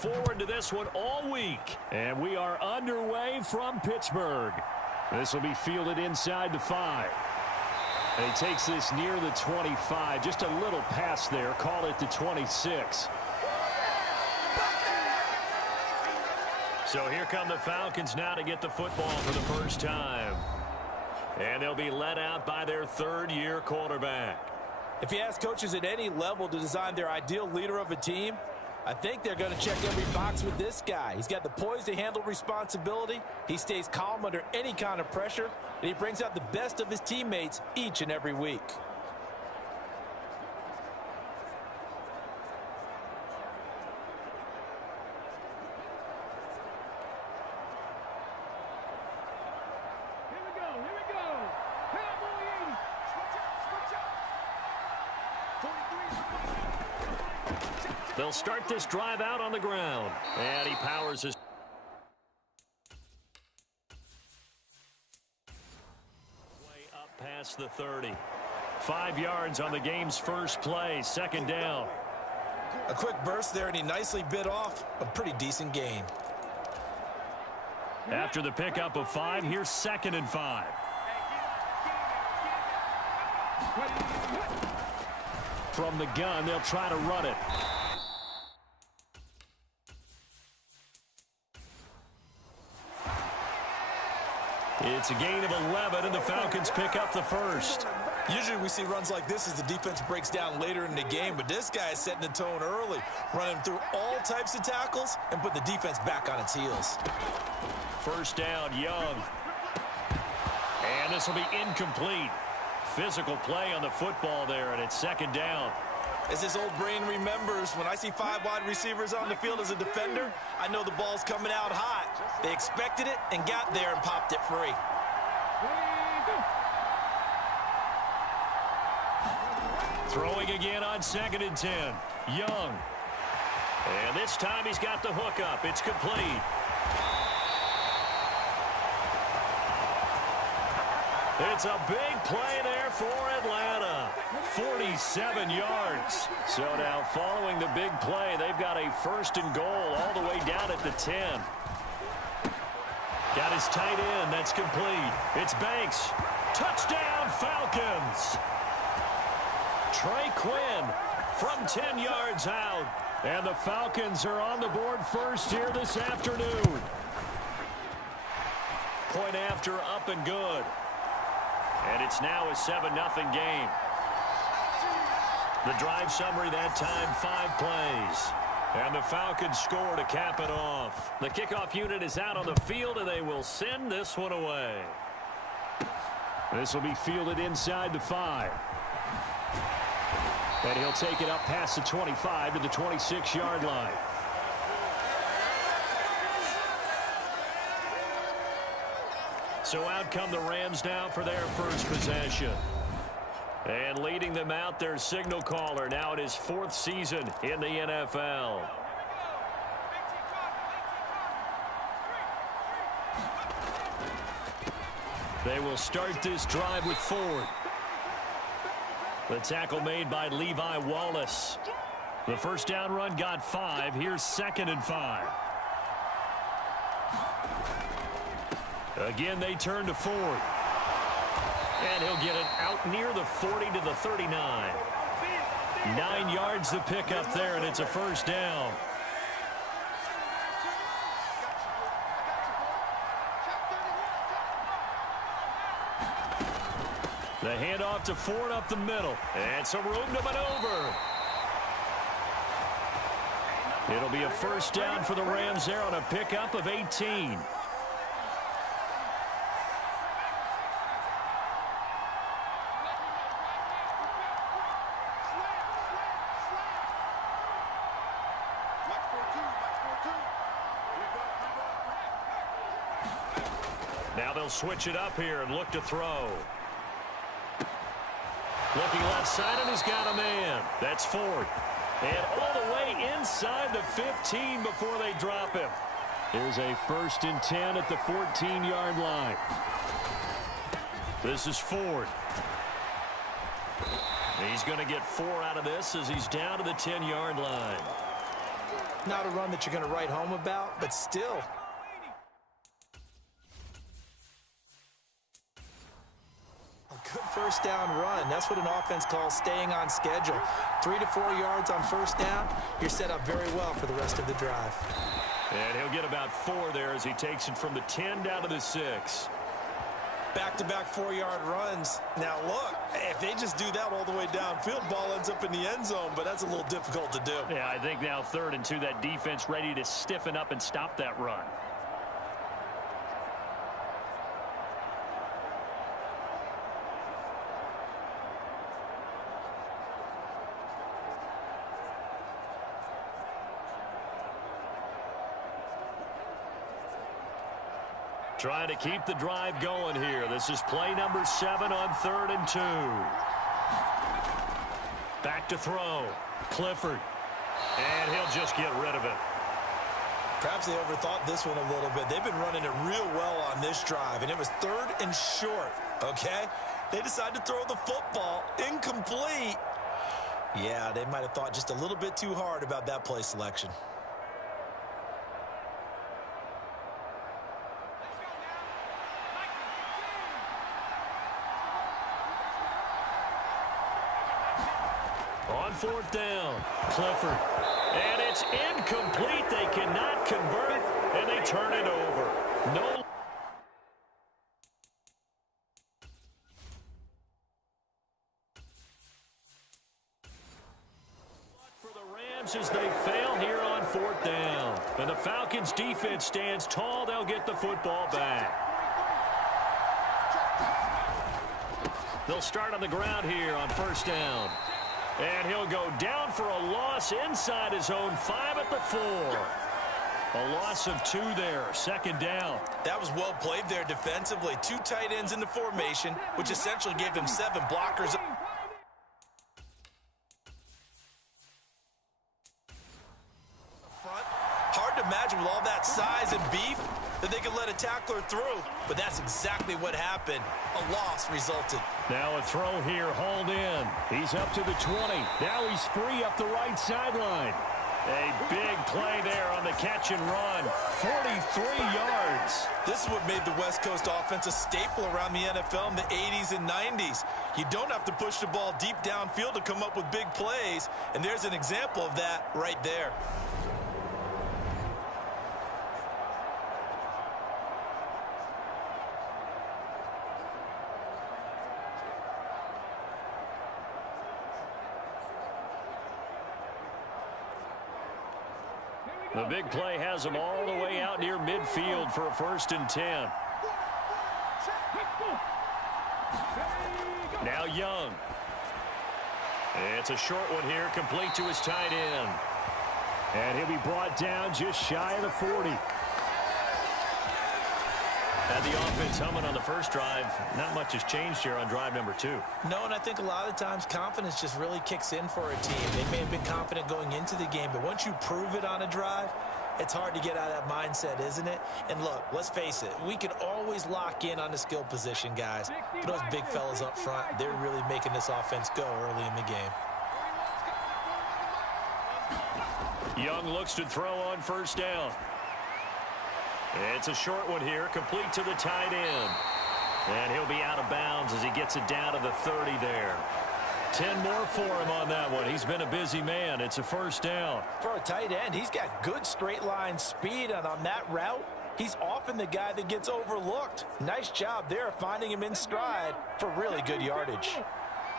forward to this one all week. And we are underway from Pittsburgh. This will be fielded inside the 5. And he takes this near the 25. Just a little pass there. Call it the 26. So here come the Falcons now to get the football for the first time. And they'll be led out by their third-year quarterback. If you ask coaches at any level to design their ideal leader of a team, I think they're going to check every box with this guy. He's got the poise to handle responsibility. He stays calm under any kind of pressure, and he brings out the best of his teammates each and every week. They'll start this drive out on the ground. And he powers his way up past the 30. 5 yards on the game's first play. Second down. A quick burst there, and he nicely bit off a pretty decent gain. After the pickup of 5, here's 2nd and 5. From the gun, they'll try to run it. It's a gain of 11, and the Falcons pick up the first. Usually we see runs like this as the defense breaks down later in the game, but this guy is setting the tone early, running through all types of tackles and put the defense back on its heels. First down, Young. And this will be incomplete. Physical play on the football there, and it's 2nd down. As his old brain remembers, when I see 5 wide receivers on the field as a defender, I know the ball's coming out hot. They expected it and got there and popped it free. Throwing again on 2nd and 10. Young. And this time he's got the hook up. It's complete. It's a big play there for Atlanta. 47 yards. So now following the big play, they've got a 1st and goal all the way down at the 10. Got his tight end. That's complete. It's Banks. Touchdown, Falcons. Trey Quinn from 10 yards out. And the Falcons are on the board first here this afternoon. Point after, up and good. And it's now a 7-0 game. The drive summary that time, 5 plays. And the Falcons score to cap it off. The kickoff unit is out on the field, and they will send this one away. This will be fielded inside the 5. And he'll take it up past the 25 to the 26-yard line. So out come the Rams now for their first possession. And leading them out, their signal caller, now in his 4th season in the NFL. They will start this drive with Ford. The tackle made by Levi Wallace. The first down run got 5. Here's 2nd and 5. Again, they turn to Ford. And he'll get it out near the 40 to the 39. 9 yards to pick up there, and it's a first down. The handoff to Ford up the middle. And some room to maneuver. It'll be a first down for the Rams there on a pickup of 18. Now they'll switch it up here and look to throw. Looking left side, and he's got a man. That's Ford. And all the way inside the 15 before they drop him. Here's a 1st and 10 at the 14-yard line. This is Ford. He's going to get 4 out of this as he's down to the 10-yard line. Not a run that you're going to write home about, but still. A good first down run. That's what an offense calls staying on schedule. 3 to 4 yards on first down. You're set up very well for the rest of the drive. And he'll get about 4 there as he takes it from the 10 down to the 6. Back-to-back 4-yard runs. Now, look, if they just do that all the way downfield, ball ends up in the end zone, but that's a little difficult to do. Yeah, I think now 3rd and 2, that defense ready to stiffen up and stop that run. Trying to keep the drive going here. This is play number 7 on 3rd and 2. Back to throw. Clifford. And he'll just get rid of it. Perhaps they overthought this one a little bit. They've been running it real well on this drive, and it was 3rd and short, okay? They decided to throw the football. Incomplete. Yeah, they might have thought just a little bit too hard about that play selection. On 4th down, Clifford. And it's incomplete. They cannot convert, and they turn it over. No. For the Rams as they fail here on 4th down. And the Falcons defense stands tall. They'll get the football back. They'll start on the ground here on 1st down. And he'll go down for a loss inside his own 5 at the 4. A loss of 2 there, 2nd down. That was well played there defensively. 2 tight ends in the formation, which essentially gave them 7 blockers. Hard to imagine with all that size and beef that they could let a tackler through, but that's exactly what happened. A loss resulted. Now a throw here, hauled in. He's up to the 20. Now he's free up the right sideline. A big play there on the catch and run. 43 yards. This is what made the West Coast offense a staple around the NFL in the 80s and 90s. You don't have to push the ball deep downfield to come up with big plays, and there's an example of that right there. The big play has them all the way out near midfield for a 1st and 10. Now Young. It's a short one here, complete to his tight end. And he'll be brought down just shy of the 40. Had the offense humming on the first drive. Not much has changed here on drive number 2. No, and I think a lot of times confidence just really kicks in for a team. They may have been confident going into the game, but once you prove it on a drive, it's hard to get out of that mindset, isn't it? And look, let's face it, we can always lock in on the skill position, guys. But those big fellas up front, they're really making this offense go early in the game. Young looks to throw on 1st down. It's a short one here, complete to the tight end. And he'll be out of bounds as he gets it down to the 30 there. 10 more for him on that one. He's been a busy man. It's a 1st down. For a tight end, he's got good straight line speed, and on that route, he's often the guy that gets overlooked. Nice job there finding him in stride for really good yardage.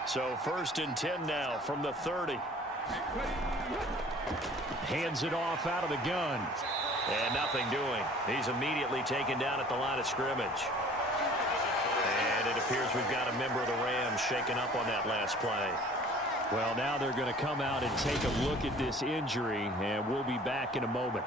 So 1st and 10 now from the 30. Hands it off out of the gun. And nothing doing. He's immediately taken down at the line of scrimmage. And it appears we've got a member of the Rams shaken up on that last play. Well, now they're going to come out and take a look at this injury, and we'll be back in a moment.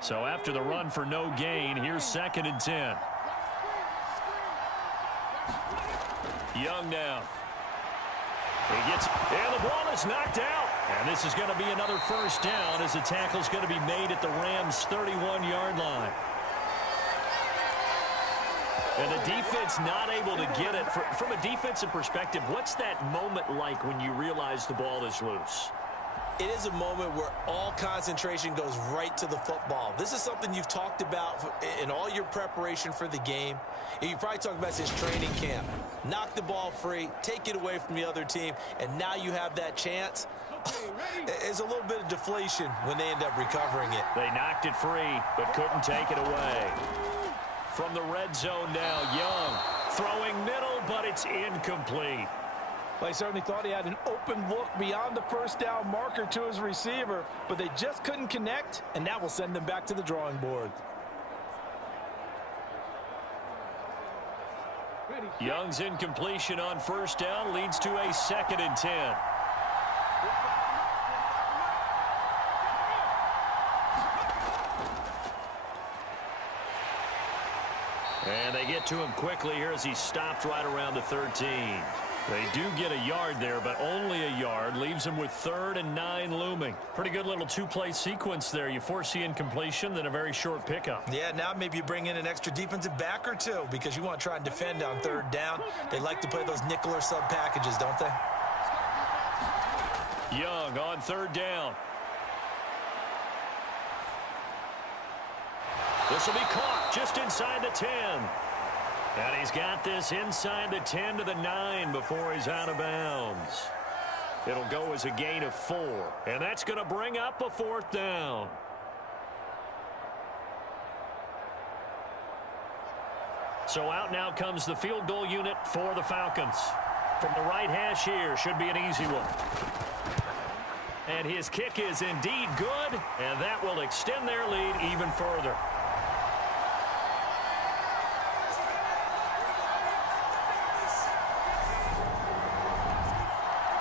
So after the run for no gain, here's 2nd and 10. Young now. He gets, and the ball is knocked out. And this is going to be another first down as the tackle is going to be made at the Rams' 31-yard line. And the defense not able to get it. From a defensive perspective, what's that moment like when you realize the ball is loose? It is a moment where all concentration goes right to the football. This is something you've talked about in all your preparation for the game. And you probably talked about since training camp. Knock the ball free, take it away from the other team, and now you have that chance. There's a little bit of deflation when they end up recovering it. They knocked it free, but couldn't take it away. From the red zone now, Young throwing middle, but it's incomplete. They certainly thought he had an open look beyond the first down marker to his receiver, but they just couldn't connect, and that will send them back to the drawing board. Young's incompletion on first down leads to a 2nd and 10. And they get to him quickly here as he stopped right around the 13. They do get a yard there, but only a yard. Leaves them with 3rd and 9 looming. Pretty good little two-play sequence there. You force the incompletion, then a very short pickup. Yeah, now maybe you bring in an extra defensive back or two because you want to try and defend on 3rd down. They like to play those nickel or sub packages, don't they? Young on 3rd down. This will be caught just inside the 10. And he's got this inside the 10 to the 9 before he's out of bounds. It'll go as a gain of 4. And that's going to bring up a 4th down. So out now comes the field goal unit for the Falcons. From the right hash here, should be an easy one. And his kick is indeed good, and that will extend their lead even further.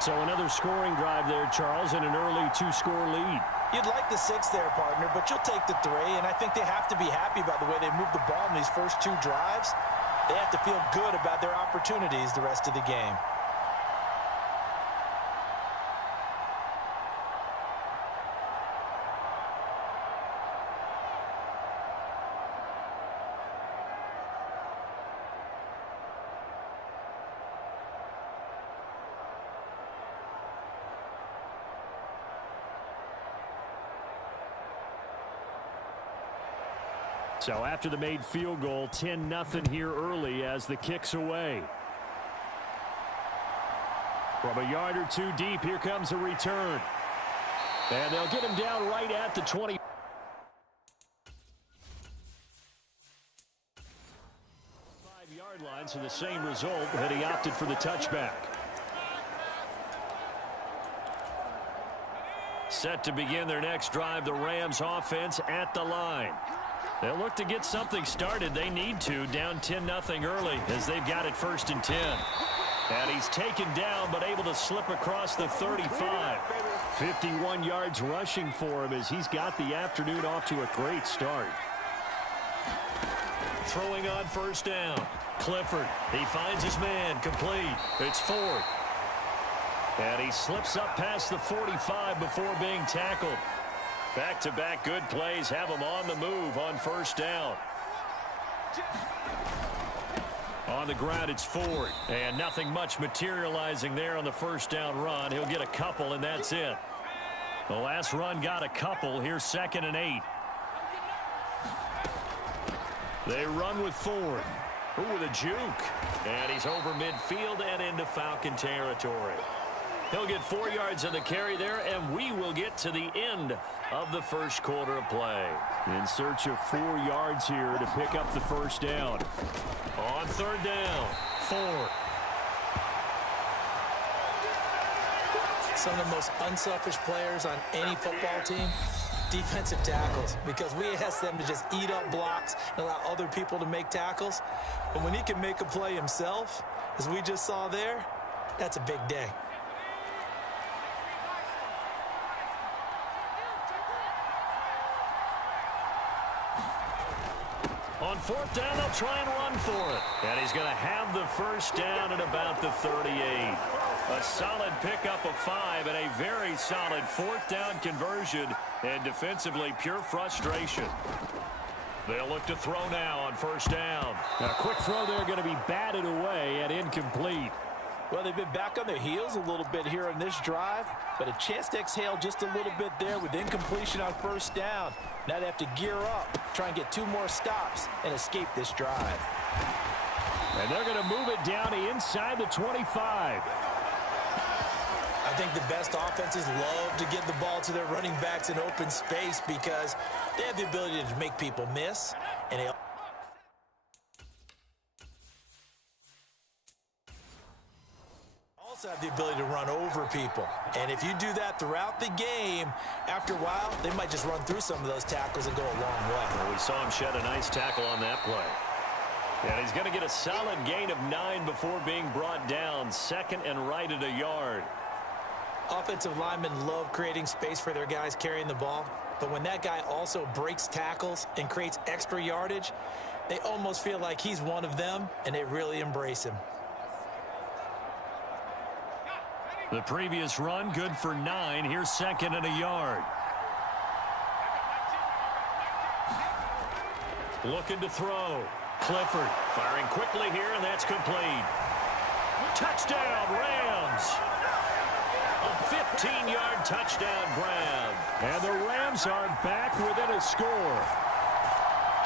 So another scoring drive there, Charles, and an early 2-score lead. You'd like the 6 there, partner, but you'll take the 3, and I think they have to be happy about the way they moved the ball in these first 2 drives. They have to feel good about their opportunities the rest of the game. So after the made field goal, 10-0 here early as the kick's away. From a yard or 2 deep, here comes a return. And they'll get him down right at the 20. 5-yard line, so the same result, but he opted for the touchback. Set to begin their next drive, the Rams offense at the line. They'll look to get something started. They need to, down 10-0 early as they've got it 1st and 10. And he's taken down but able to slip across the 35. 51 yards rushing for him as he's got the afternoon off to a great start. Throwing on 1st down. Clifford, he finds his man, complete. It's Ford. And he slips up past the 45 before being tackled. Back-to-back good plays have him on the move on 1st down. On the ground, it's Ford. And nothing much materializing there on the 1st down run. He'll get a couple, and that's it. The last run got a couple. Here's 2nd and 8. They run with Ford. Ooh, with a juke. And he's over midfield and into Falcon territory. He'll get 4 yards on the carry there, and we will get to the end of the first quarter of play. In search of 4 yards here to pick up the 1st down. On 3rd down, Ford. Some of the most unselfish players on any football team, defensive tackles, because we ask them to just eat up blocks and allow other people to make tackles. But when he can make a play himself, as we just saw there, that's a big day. On fourth down, they'll try and run for it. And he's going to have the first down at about the 38. A solid pickup of 5 and a very solid fourth down conversion. And defensively, pure frustration. They'll look to throw now on first down. A quick throw there going to be batted away and incomplete. Well, they've been back on their heels a little bit here on this drive, but a chance to exhale just a little bit there with incompletion on first down. Now they have to gear up, try and get 2 more stops, and escape this drive. And they're going to move it down to inside the 25. I think the best offenses love to give the ball to their running backs in open space because they have the ability to make people miss, and they also have the ability to run over people. And if you do that throughout the game, after a while, they might just run through some of those tackles and go a long way. Well, we saw him shed a nice tackle on that play. And he's going to get a solid gain of 9 before being brought down. Second and right at a yard. Offensive linemen love creating space for their guys carrying the ball. But when that guy also breaks tackles and creates extra yardage, they almost feel like he's one of them, and they really embrace him. The previous run, good for 9. Here's second and a yard. Looking to throw. Clifford firing quickly here, and that's complete. Touchdown, Rams. A 15-yard touchdown grab. And the Rams are back within a score.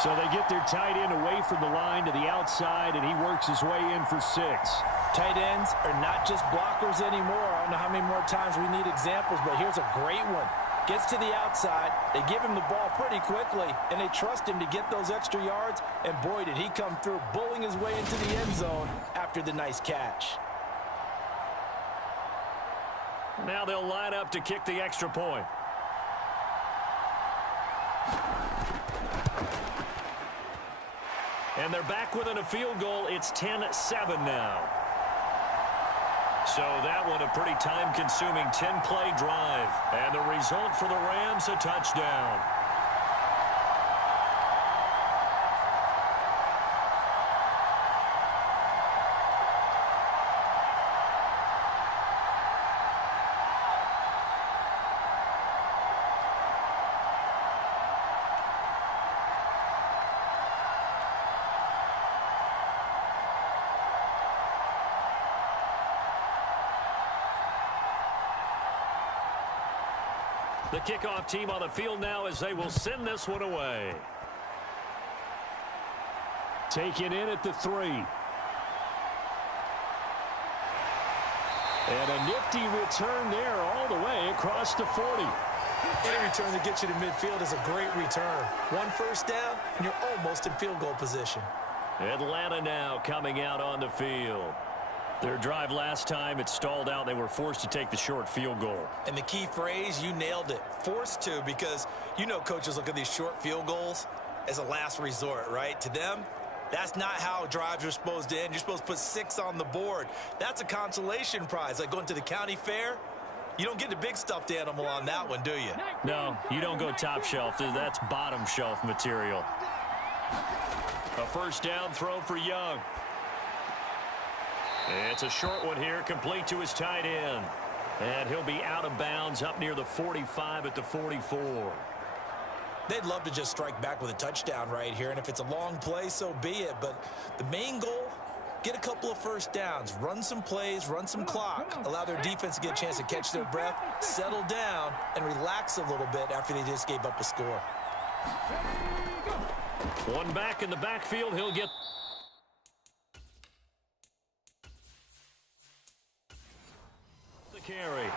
So they get their tight end away from the line to the outside, and he works his way in for 6. Tight ends are not just blockers anymore. I don't know how many more times we need examples, but here's a great one. Gets to the outside, they give him the ball pretty quickly, and they trust him to get those extra yards, and boy, did he come through, bullying his way into the end zone after the nice catch. Now they'll line up to kick the extra point. And they're back within a field goal. It's 10-7 now. So that one a pretty time-consuming 10-play drive. And the result for the Rams, a touchdown. The kickoff team on the field now as they will send this one away. Taken in at the 3. And a nifty return there all the way across the 40. Any return that gets you to midfield is a great return. 1 first down, and you're almost in field goal position. Atlanta now coming out on the field. Their drive last time, it stalled out. They were forced to take the short field goal. And the key phrase, you nailed it. Forced to, because you know coaches look at these short field goals as a last resort, right? To them, that's not how drives are supposed to end. You're supposed to put 6 on the board. That's a consolation prize, like going to the county fair. You don't get the big stuffed animal on that one, do you? No, you don't go top shelf. That's bottom shelf material. A first down throw for Young. It's a short one here, complete to his tight end. And he'll be out of bounds up near the 45 at the 44. They'd love to just strike back with a touchdown right here, and if it's a long play, so be it. But the main goal, get a couple of first downs, run some plays, run some clock, allow their defense to get a chance to catch their breath, settle down, and relax a little bit after they just gave up a score. One back in the backfield, he'll get the carry.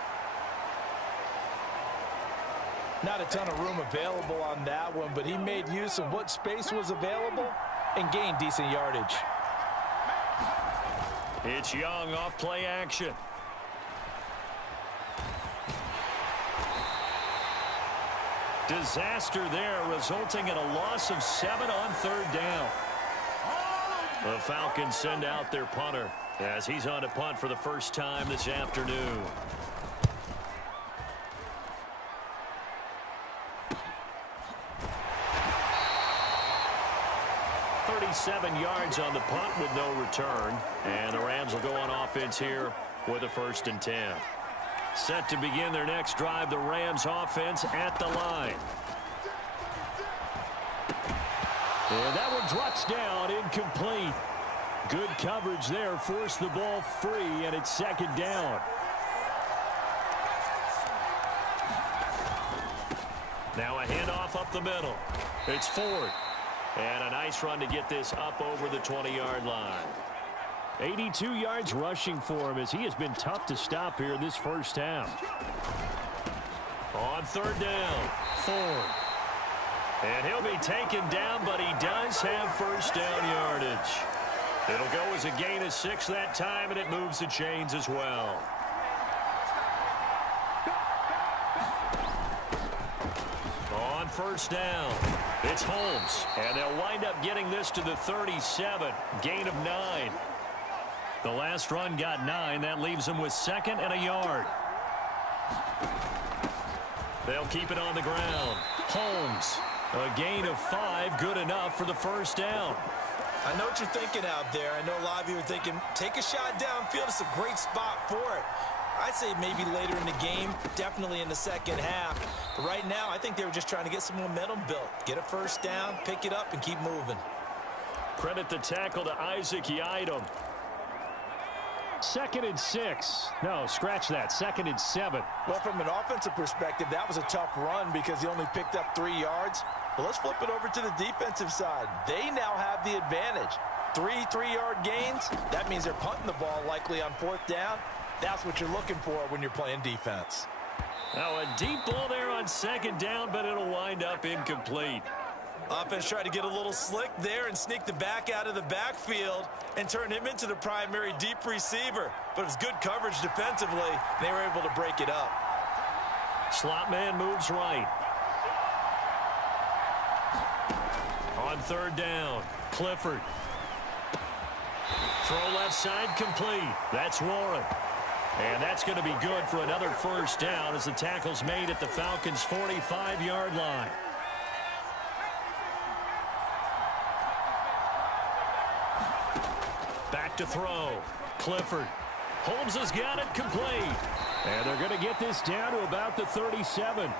Not a ton of room available on that one, but he made use of what space was available and gained decent yardage. It's Young off play action. Disaster there, resulting in a loss of 7 on third down. The Falcons send out their punter as he's on to punt for the first time this afternoon. 27 yards on the punt with no return. And the Rams will go on offense here with a 1st and 10. Set to begin their next drive, the Rams offense at the line. And that one drops down, incomplete. Good coverage there, forced the ball free, and it's 2nd down. Now a handoff up the middle. It's Ford. And a nice run to get this up over the 20-yard line. 82 yards rushing for him as he has been tough to stop here in this first half. On 3rd down, Ford. And he'll be taken down, but he does have 1st down yardage. It'll go as a gain of 6 that time, and it moves the chains as well. On 1st down, it's Holmes, and they'll wind up getting this to the 37, gain of 9. The last run got 9. That leaves them with 2nd and a yard. They'll keep it on the ground. Holmes, a gain of 5, good enough for the 1st down. I know what you're thinking out there. I know a lot of you are thinking, take a shot downfield. It's a great spot for it. I'd say maybe later in the game, definitely in the 2nd half. But right now, I think they were just trying to get some momentum built. Get a 1st down, pick it up, and keep moving. Credit the tackle to Isaac Yiadom. 2nd and 6. No, scratch that. 2nd and 7. Well, from an offensive perspective, that was a tough run because he only picked up 3 yards. But let's flip it over to the defensive side. They now have the advantage. 3 3-yard gains. That means they're punting the ball likely on 4th down. That's what you're looking for when you're playing defense. Now a deep ball there on 2nd down, but it'll wind up incomplete. Offense tried to get a little slick there and sneak the back out of the backfield and turn him into the primary deep receiver. But it was good coverage defensively, and they were able to break it up. Slot man moves right. On 3rd down, Clifford. Throw left side complete. That's Warren. And that's going to be good for another 1st down as the tackle's made at the Falcons' 45-yard line. Back to throw. Clifford. Holmes has got it complete. And they're going to get this down to about the 37.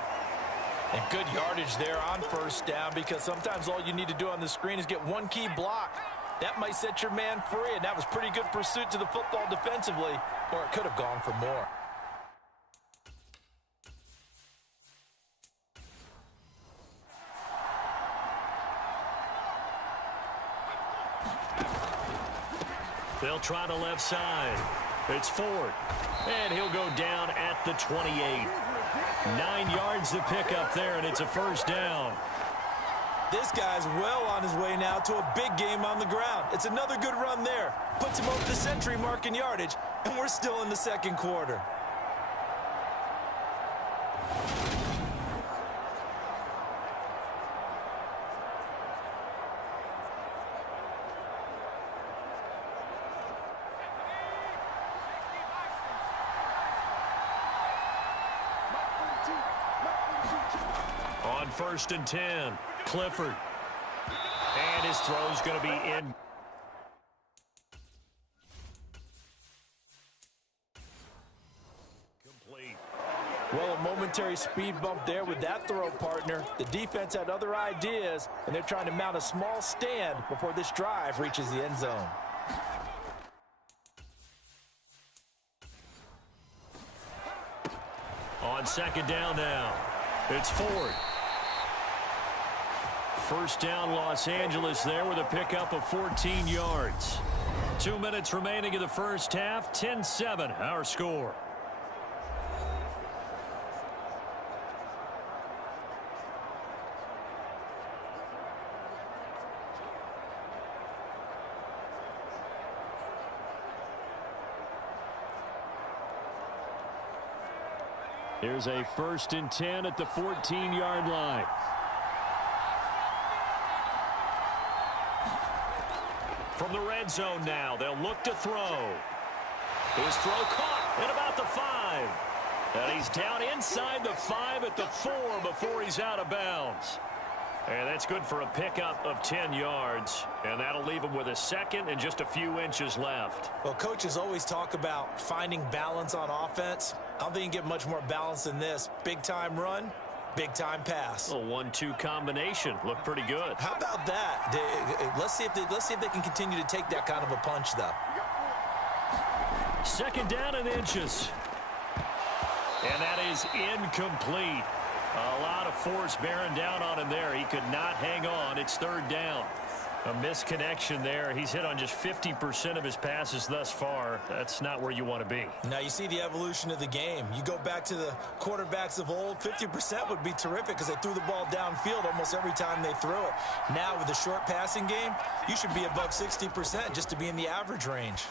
And good yardage there on 1st down because sometimes all you need to do on the screen is get one key block. That might set your man free, and that was pretty good pursuit to the football defensively, or it could have gone for more. They'll try the left side. It's Ford. And he'll go down at the 28. 9 yards to pick up there, and it's a 1st down. This guy's well on his way now to a big game on the ground. It's another good run there. Puts him over the century mark in yardage, and we're still in the 2nd quarter. On 1st and 10, Clifford. And his throw's going to be in. Complete. Well, a momentary speed bump there with that throw, partner. The defense had other ideas, and they're trying to mount a small stand before this drive reaches the end zone. On 2nd down now, it's Ford. 1st down Los Angeles there with a pickup of 14 yards. 2 minutes remaining in the 1st half. 10-7 our score. Here's a 1st and 10 at the 14-yard line. From the red zone now, they'll look to throw. His throw caught at about the 5. And he's down inside the 5 at the 4 before he's out of bounds. And that's good for a pickup of 10 yards. And that'll leave him with a second and just a few inches left. Well, coaches always talk about finding balance on offense. I don't think you can get much more balance than this. Big-time run, big-time pass. A 1-2 combination. Looked pretty good. How about that? Let's see if they can continue to take that kind of a punch, though. Second down and inches. And that is incomplete. A lot of force bearing down on him there. He could not hang on. It's third down. A misconnection there. He's hit on just 50% of his passes thus far. That's not where you want to be. Now you see the evolution of the game. You go back to the quarterbacks of old, 50% would be terrific because they threw the ball downfield almost every time they threw it. Now with the short passing game, you should be above 60% just to be in the average range.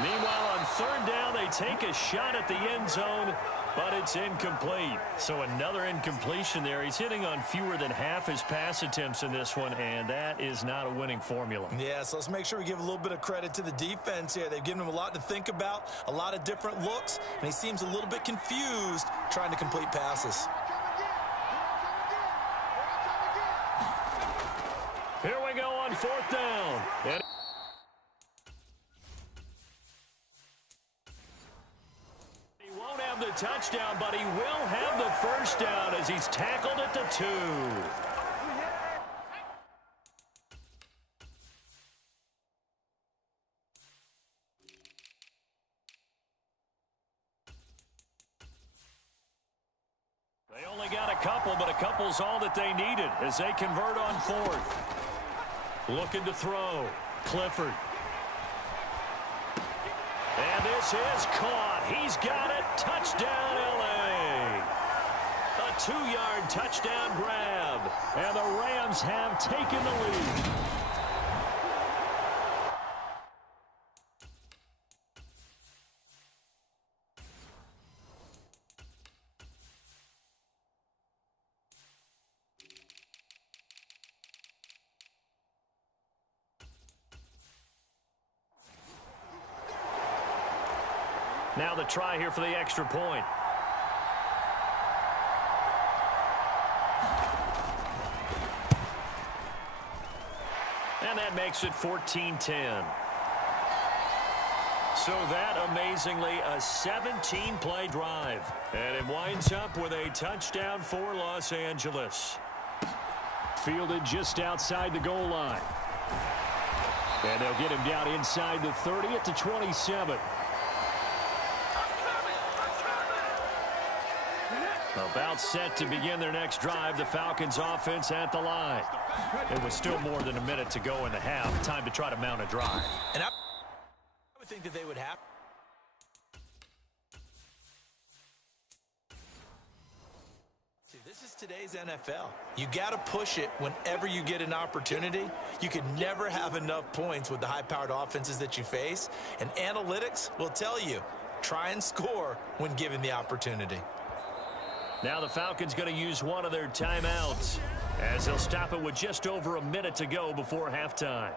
Meanwhile, on third down, they take a shot at the end zone, but it's incomplete. So another incompletion there. He's hitting on fewer than half his pass attempts in this one, and that is not a winning formula. Yeah, so let's make sure we give a little bit of credit to the defense here. They've given him a lot to think about, a lot of different looks, and he seems a little bit confused trying to complete passes. Here we go on fourth down. And the touchdown, but he will have the first down as he's tackled at the 2. They only got a couple, but a couple's all that they needed as they convert on fourth. Looking to throw. Clifford. And this is caught. He's got it. Touchdown, L.A. A 2-yard touchdown grab. And the Rams have taken the lead. Now the try here for the extra point. And that makes it 14-10. So that, amazingly, a 17-play drive. And it winds up with a touchdown for Los Angeles. Fielded just outside the goal line. And they'll get him down inside the 30 at the 27. About set to begin their next drive, the Falcons offense at the line. It was still more than a minute to go in the half. Time to try to mount a drive. And I would think that they would have. See, this is today's NFL. You got to push it whenever you get an opportunity. You could never have enough points with the high-powered offenses that you face. And analytics will tell you, try and score when given the opportunity. Now the Falcons going to use one of their timeouts as they'll stop it with just over a minute to go before halftime.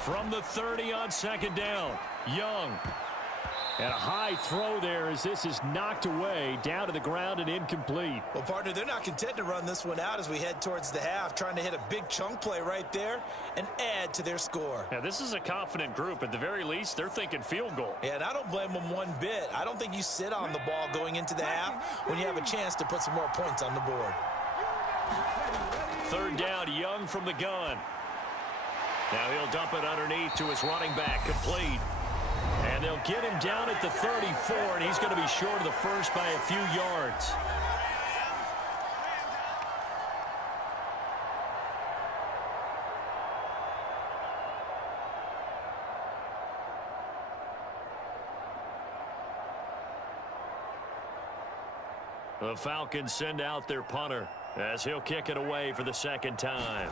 From the 30 on second down, Young. And a high throw there as this is knocked away, down to the ground and incomplete. Well, partner, they're not content to run this one out as we head towards the half, trying to hit a big chunk play right there and add to their score. Yeah, this is a confident group. At the very least, they're thinking field goal. Yeah, and I don't blame them one bit. I don't think you sit on the ball going into the half when you have a chance to put some more points on the board. Third down, Young from the gun. Now he'll dump it underneath to his running back, complete. And they'll get him down at the 34, and he's going to be short of the first by a few yards. The Falcons send out their punter as he'll kick it away for the second time.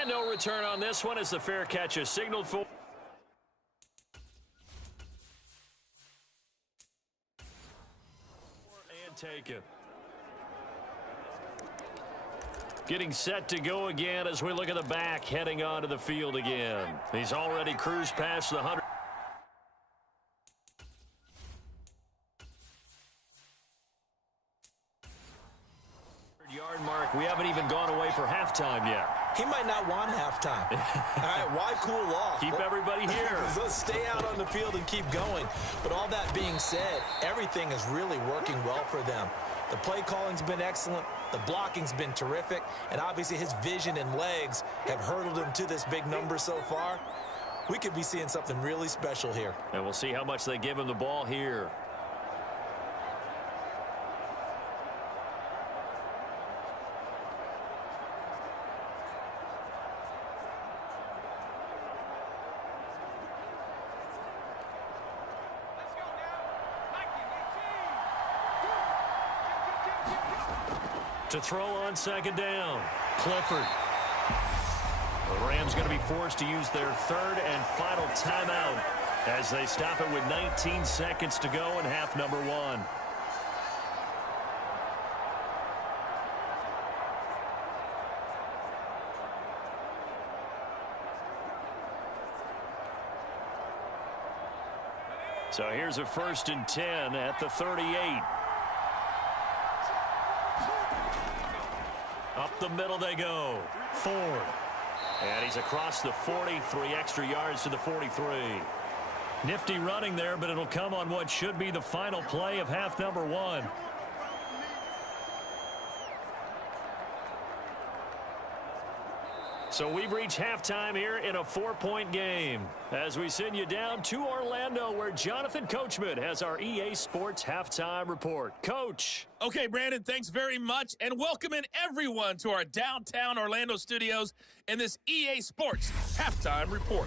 And no return on this one as the fair catch is signaled for. taken. Getting set to go again as we look at the back, heading onto the field again. He's already cruised past the 100. Yard mark. We haven't even gone away for halftime yet. He might not want halftime. All right, why cool off? Keep everybody here. Let's stay out on the field and keep going. But all that being said, everything is really working well for them. The play calling's been excellent. The blocking's been terrific. And obviously his vision and legs have hurdled him to this big number so far. We could be seeing something really special here. And we'll see how much they give him the ball here. To throw on second down, Clifford. The Rams going to be forced to use their third and final timeout as they stop it with 19 seconds to go in half number one. So here's a 1st and 10 at the 38. Up the middle they go. Ford. And he's across the 40, 3 extra yards to the 43. Nifty running there, but it'll come on what should be the final play of half number one. So we've reached halftime here in a 4-point game as we send you down to Orlando where Jonathan Coachman has our EA Sports Halftime Report. Coach. Okay, Brandon, thanks very much, and welcome in everyone to our downtown Orlando studios in this EA Sports Halftime Report.